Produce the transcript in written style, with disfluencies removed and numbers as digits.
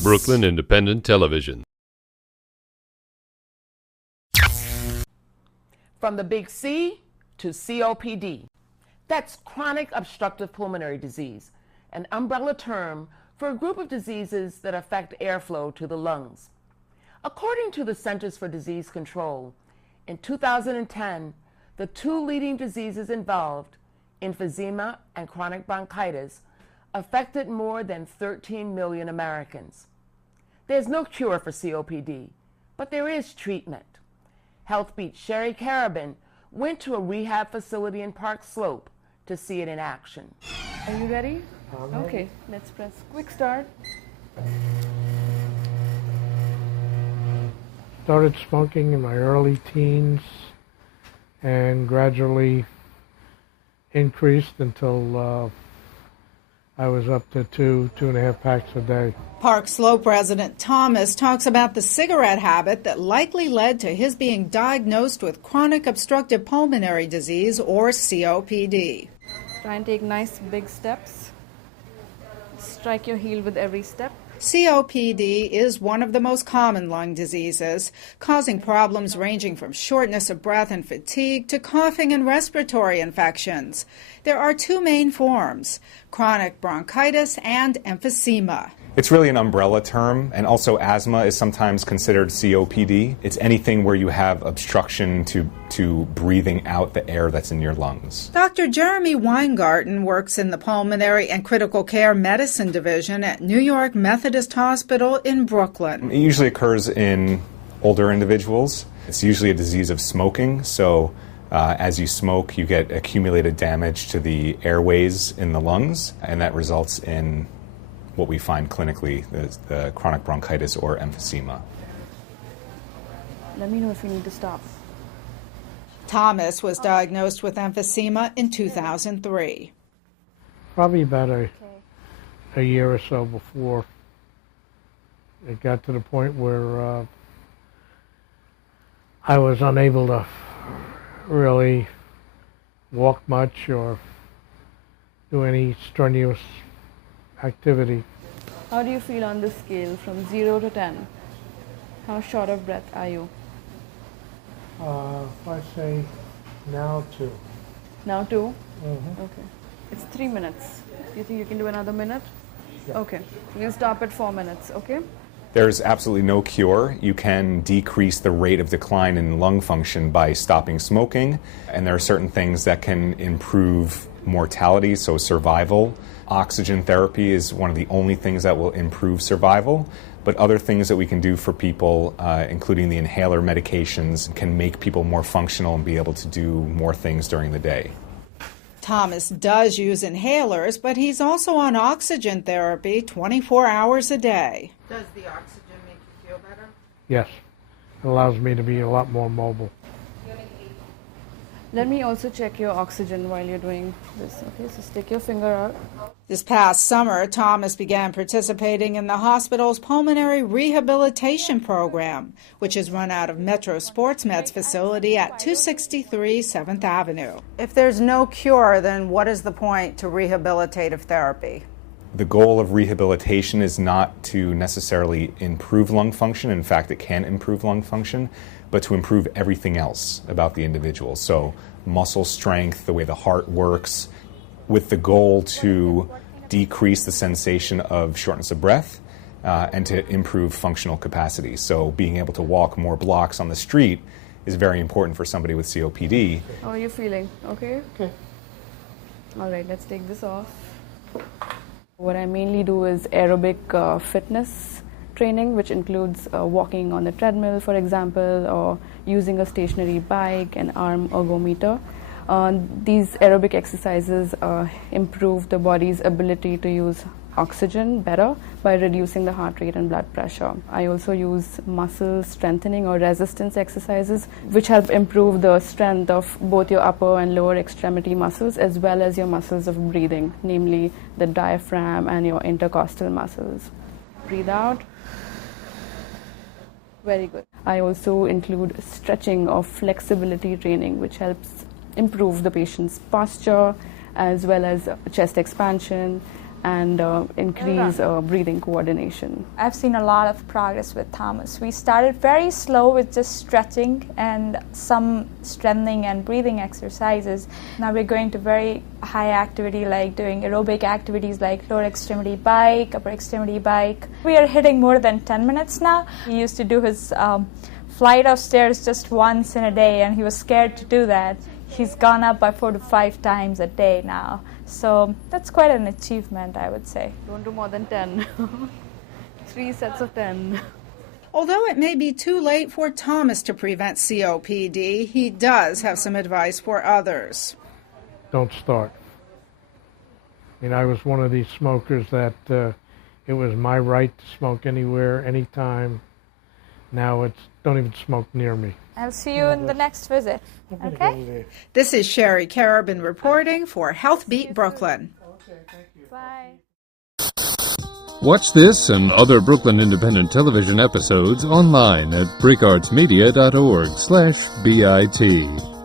Brooklyn Independent Television. From the big C to COPD. That's chronic obstructive pulmonary disease, an umbrella term for a group of diseases that affect airflow to the lungs. According to the Centers for Disease Control, in 2010, the two leading diseases involved, emphysema and chronic bronchitis, affected more than 13 million Americans. There's no cure for COPD, but there is treatment. Healthbeat Sherry Carabin went to a rehab facility in Park Slope to see it in action. Are you ready? Okay, let's press quick start. Started smoking in my early teens and gradually increased until I was up to 2.5 packs a day. Park Slope resident Thomas talks about the cigarette habit that likely led to his being diagnosed with chronic obstructive pulmonary disease, or COPD. Try and take nice big steps. Strike your heel with every step. COPD is one of the most common lung diseases, causing problems ranging from shortness of breath and fatigue to coughing and respiratory infections. There are two main forms, chronic bronchitis and emphysema. It's really an umbrella term, and also asthma is sometimes considered COPD. It's anything where you have obstruction to breathing out the air that's in your lungs. Dr. Jeremy Weingarten works in the Pulmonary and Critical Care Medicine Division at New York Methodist Hospital in Brooklyn. It usually occurs in older individuals. It's usually a disease of smoking, so as you smoke, you get accumulated damage to the airways in the lungs, and that results in what we find clinically, the chronic bronchitis or emphysema. Let me know if you need to stop. Thomas was diagnosed with emphysema in 2003. Probably about a year or so before it got to the point where I was unable to really walk much or do any strenuous activity. How do you feel on the scale from 0 to 10? How short of breath are you? If I say now 2. Now 2? Mm-hmm. Okay. It's 3 minutes. Do you think you can do another minute? Yeah. Okay. We'll stop at 4 minutes, okay? There's absolutely no cure. You can decrease the rate of decline in lung function by stopping smoking, and there are certain things that can improve mortality, so survival. Oxygen therapy is one of the only things that will improve survival, but other things that we can do for people, including the inhaler medications, can make people more functional and be able to do more things during the day. Thomas does use inhalers, but he's also on oxygen therapy 24 hours a day. Does the oxygen make you feel better? Yes. It allows me to be a lot more mobile. Let me also check your oxygen while you're doing this, okay? So stick your finger out. This past summer, Thomas began participating in the hospital's pulmonary rehabilitation program, which is run out of Metro Sports Med's facility at 263 7th Avenue. If there's no cure, then what is the point to rehabilitative therapy? The goal of rehabilitation is not to necessarily improve lung function. In fact, it can improve lung function, but to improve everything else about the individual. So muscle strength, the way the heart works, with the goal to decrease the sensation of shortness of breath and to improve functional capacity. So being able to walk more blocks on the street is very important for somebody with COPD. How are you feeling? Okay? Okay. All right, let's take this off. What I mainly do is aerobic fitness training, which includes walking on the treadmill, for example, or using a stationary bike, an arm ergometer. These aerobic exercises improve the body's ability to use oxygen better by reducing the heart rate and blood pressure. I also use muscle strengthening or resistance exercises, which help improve the strength of both your upper and lower extremity muscles, as well as your muscles of breathing, namely the diaphragm and your intercostal muscles. Breathe out. Very good. I also include stretching or flexibility training, which helps improve the patient's posture, as well as chest expansion, and increase breathing coordination. I've seen a lot of progress with Thomas. We started very slow with just stretching and some strengthening and breathing exercises. Now we're going to very high activity, like doing aerobic activities like lower extremity bike, upper extremity bike. We are hitting more than 10 minutes now. He used to do his flight of stairs just once in a day, and he was scared to do that. He's gone up by 4 to 5 times a day now. So that's quite an achievement, I would say. Don't do more than 10. 3 sets of 10. Although it may be too late for Thomas to prevent COPD, he does have some advice for others. Don't start. I mean, I was one of these smokers that it was my right to smoke anywhere, anytime. Now it's don't even smoke near me. I'll see you in the next visit. Okay? This is Sherry Carabin reporting for Healthbeat Brooklyn. Bye. Watch this and other Brooklyn Independent Television episodes online at breakartsmedia.org/BIT.